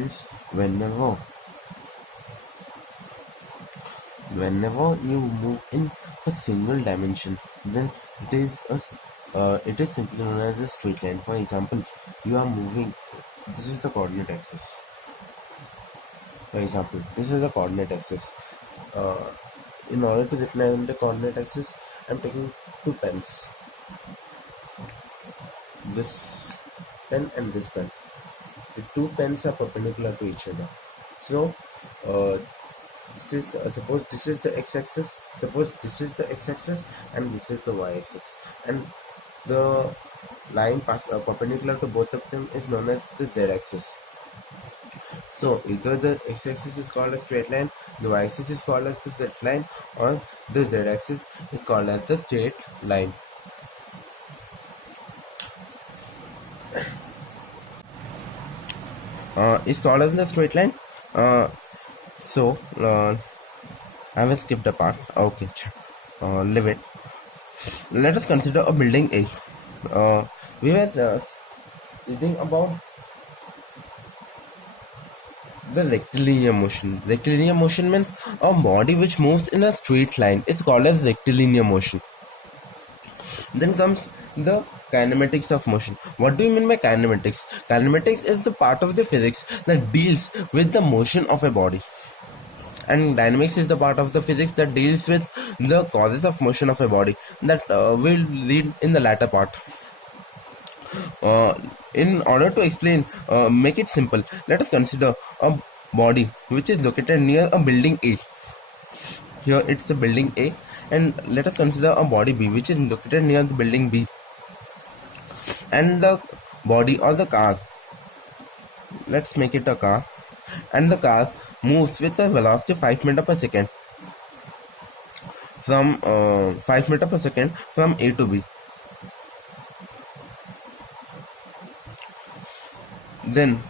means whenever you move in a single dimension, then it is simply known as a straight line. For example, you are moving. This is the coordinate axis. For example, this is the coordinate axis. Uh, in order to represent the coordinate axis, I'm taking two pens. This pen and this pen. The two pens are perpendicular to each other. So, this is suppose this is the x-axis. Suppose this is the x-axis and this is the y-axis, and the line perpendicular to both of them is known as the z-axis. So either the x-axis is called a straight line, the y-axis is called as the z line, or the z-axis is called as the straight line. Is called as the straight line. So I will skip the part. Okay, leave it. Let us consider a building A. We were reading about the rectilinear motion. Rectilinear motion means a body which moves in a straight line. It's called as rectilinear motion. Then comes the kinematics of motion. What do you mean by kinematics? Kinematics is the part of the physics that deals with the motion of a body, and dynamics is the part of the physics that deals with the causes of motion of a body, that we'll read in the latter part. In order to explain, make it simple, let us consider a body which is located near a building A. Here it's the building A, and let us consider a body B which is located near the building B, and the body or the car, let's make it a car, and the car moves with a velocity of 5 meters per second from 5 meters per second from A to B. Then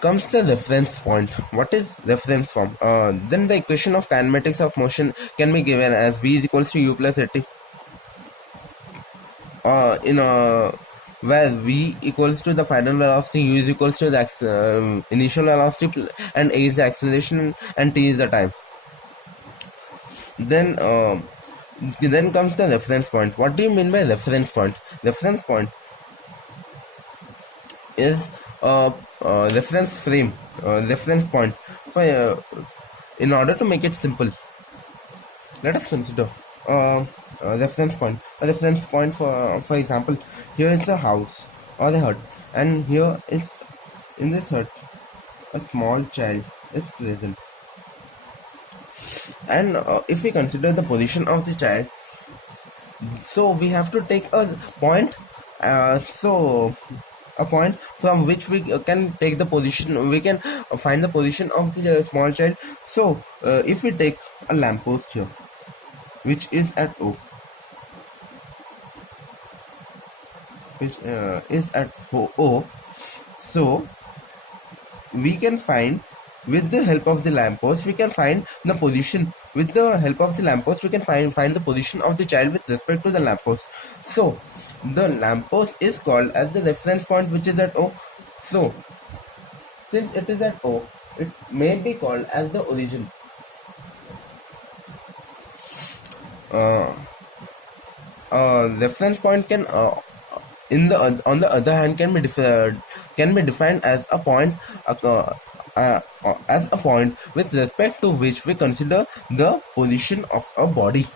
comes the reference point. What is reference point? Then the equation of kinematics of motion can be given as v is equals to u plus at. Where v equals to the final velocity, u is equals to the initial velocity, and a is the acceleration and t is the time. Then comes the reference point. What do you mean by reference point? Reference point is a reference frame, reference point. In order to make it simple, let us consider a reference point. A reference point, for example, here is a house or a hut, and here is, in this hut, a small child is present. And if we consider the position of the child, so we have to take a point. A point from which we can take the position, we can find the position of the small child. So if we take a lamppost here which is at O, so we can find, with the help of the lamppost, we can find the position. With the help of the lamppost, we can find the position of the child with respect to the lamppost. So the lamppost is called as the reference point which is at O. So since it is at O, it may be called as the origin. Reference point can on the other hand can be defined as a point with respect to which we consider the position of a body.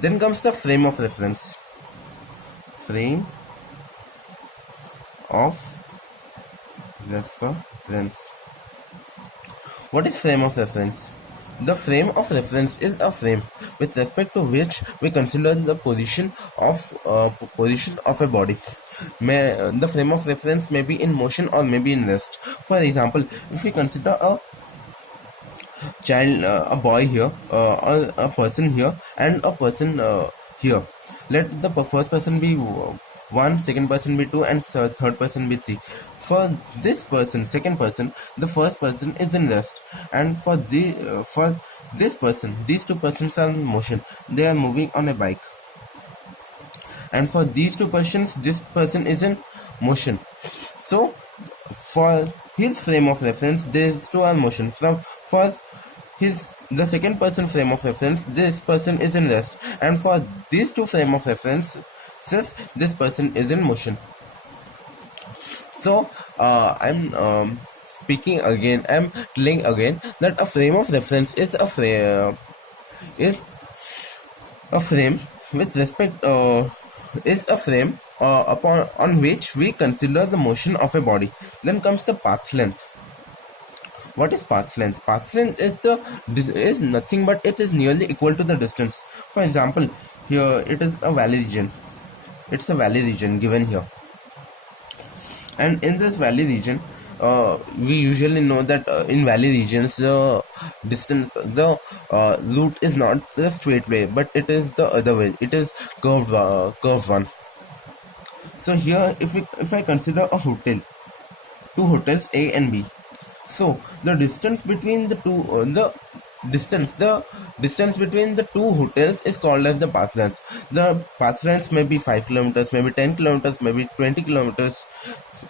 Then comes the frame of reference. Frame of reference. What is frame of reference? The frame of reference is a frame with respect to which we consider the position of a body. The frame of reference may be in motion or may be in rest. For example, if we consider a child, a boy here, or a person here, and a person here. Let the first person be 1, second person be 2, and third person be 3. For this person, second person, the first person is in rest, and for this person, these two persons are in motion. They are moving on a bike, and for these two persons, this person is in motion. So for his frame of reference, these two are motion. So for the second person frame of reference, this person is in rest, and for these two frame of reference, this person is in motion. So I'm speaking again. I'm telling again that a frame of reference is a frame with respect is a frame upon on which we consider the motion of a body. Then comes the path length. What is path length? Path length is nothing but it is nearly equal to the distance. For example, here it is a valley region. It's a valley region given here, and in this valley region, we usually know that in valley regions the route is not the straight way, but it is the other way. It is curved one. So here, if I consider a hotel, two hotels A and B. So the distance between the two the distance between the two hotels is called as the path length. The path length may be 5 kilometers, maybe 10 kilometers, maybe 20 kilometers.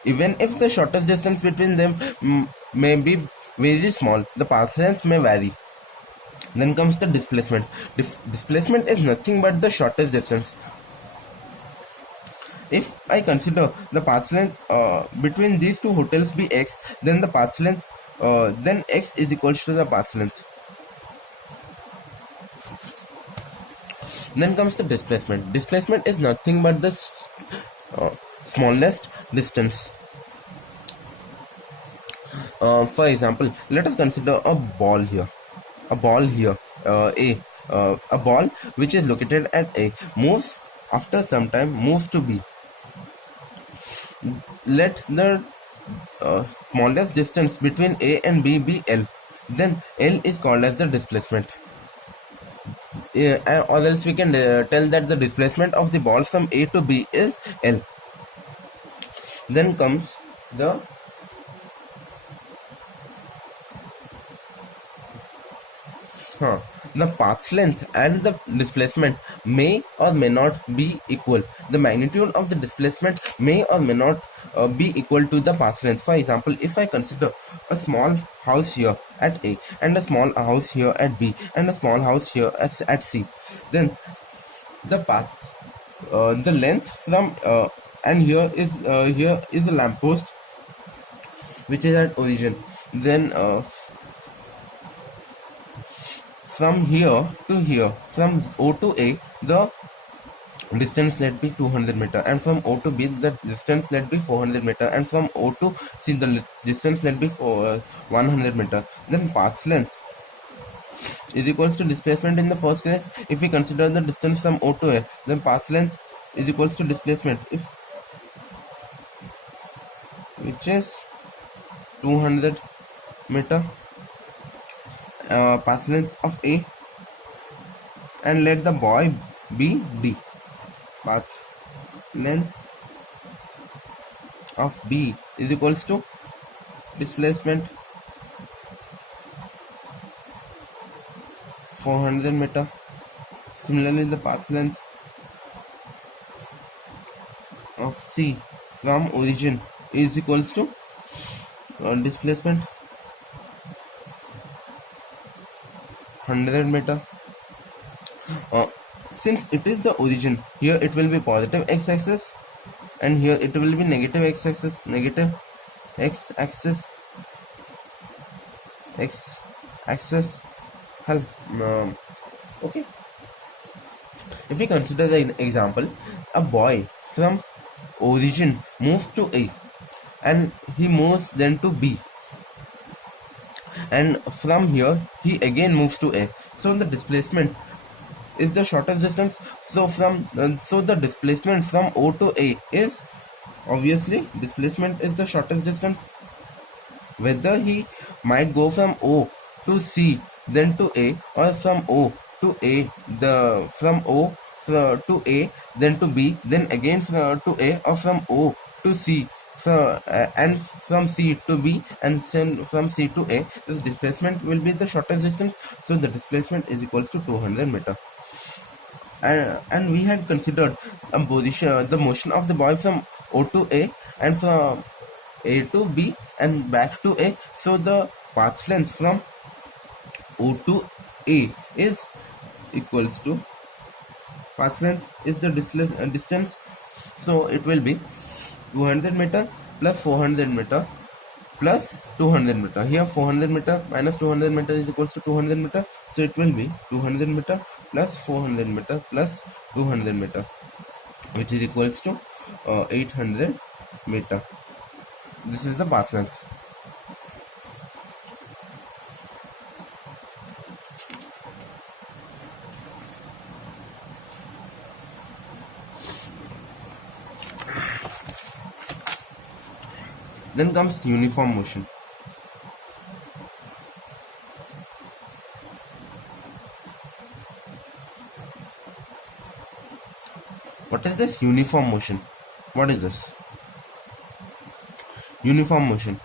Even if the shortest distance between them may be very small, the path length may vary. Then comes the displacement. Displacement is nothing but the shortest distance. If I consider the path length between these two hotels be x, then the path length then x is equals to the path length. Then comes the displacement. Displacement is nothing but the smallest distance. For example, let us consider a ball here. A ball here, a ball which is located at A moves after some time moves to B. Let the smallest distance between A and B be L. Then L is called as the displacement. Or else we can tell that the displacement of the ball from A to B is L. Then comes the the path length and the displacement may or may not be equal. The magnitude of the displacement may or may not be equal to the path length. For example, if I consider a small house here at A and a small house here at B and a small house here at C, then the path, the length from and here is a lamppost which is at origin. Then from here to here, from O to A, the distance let be 200 meter, and from O to B the distance let be 400 meter, and from O to C the distance let be 100 meter. Then path length is equals to displacement in the first case. If we consider the distance from O to A, then path length is equals to displacement, which is 200 meter. Path length of A, and let the boy be D. Path length of B is equals to displacement 400 meter. Similarly, the path length of C from origin is equals to displacement 100 meter. Since it is the origin, here it will be positive x-axis and here it will be negative x-axis. Okay. If we consider the example, a boy from origin moves to A and he moves then to B, and from here he again moves to A. So the displacement is the shortest distance. So the displacement from O to A is obviously displacement is the shortest distance. Whether he might go from O to C then to A, or from O to A to A then to B, then again to A, or from O to C and from C to B, and then from C to A, the displacement will be the shortest distance. So the displacement is equals to 200 meter. and we had considered the motion of the boy from O to A and from A to B and back to A. So the path length from O to A is equals to path length is the distance. So it will be 200 meter plus 400 meter plus 200 meter. Here 400 meter minus 200 meter is equals to 200 meter. So it will be 200 meter plus 400 meter plus 200 meter, which is equals to 800 meter. This is the path length. Then comes uniform motion. What is this uniform motion? What is this? Uniform motion.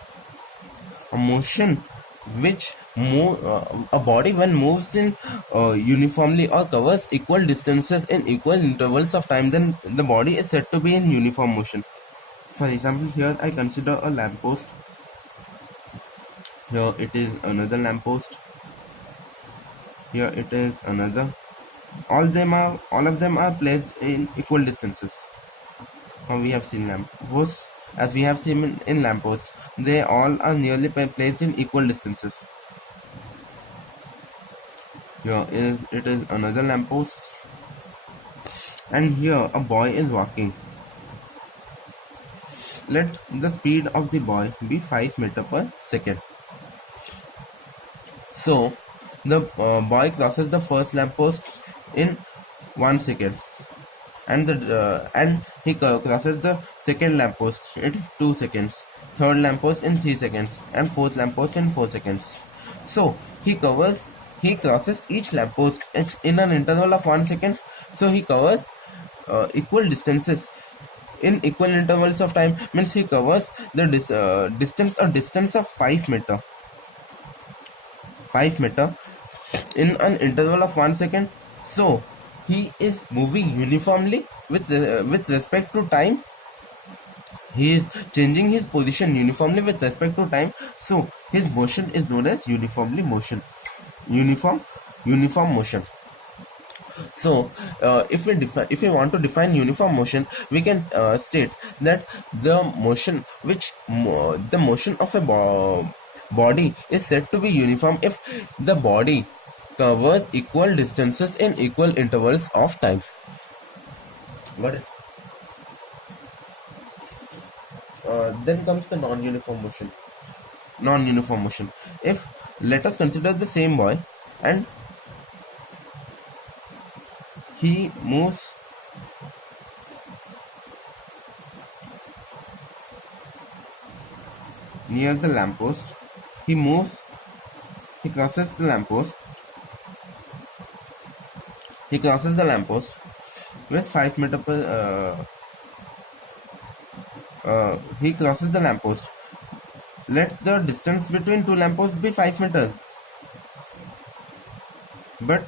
A motion which a body when moves in uniformly or covers equal distances in equal intervals of time, then the body is said to be in uniform motion. For example, here I consider a lamppost. Here it is another lamppost. Here it is another. All of them are placed in equal distances. Now we have seen lampposts. As we have seen in lampposts, they all are nearly placed in equal distances. Here it is another lamppost, and here a boy is walking. Let the speed of the boy be 5 meters per second. So the boy crosses the first lamppost in 1 second, and he crosses the second lamppost in 2 seconds, third lamppost in 3 seconds, and fourth lamppost in 4 seconds. So he crosses each lamppost in an interval of 1 second. So he covers equal distances in equal intervals of time, means he covers the distance of 5 meter in an interval of 1 second. So he is moving uniformly with respect to time. He is changing his position uniformly with respect to time. So his motion is known as uniform motion. So if we want to define uniform motion, we can state that the motion of a body is said to be uniform if the body covers equal distances in equal intervals of time. Got it? Then comes the non-uniform motion. If let us consider the same boy and he moves near the lamppost. He crosses the lamppost. With 5 meters per. He crosses the lamppost. Let the distance between two lampposts be 5 meters. But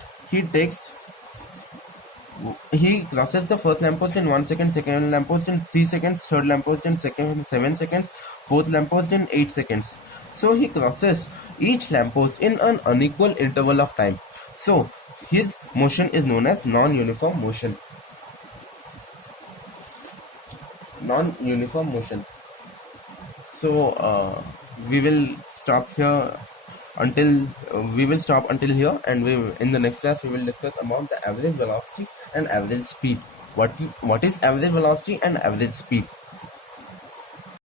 he crosses the first lamppost in 1 second, second lamppost in 3 seconds, third lamppost in 7 seconds, fourth lamppost in 8 seconds. So he crosses each lamppost in an unequal interval of time. So his motion is known as non-uniform motion. So we will stop here until here, and in the next class we will discuss about the average velocity and average speed. What is average velocity and average speed?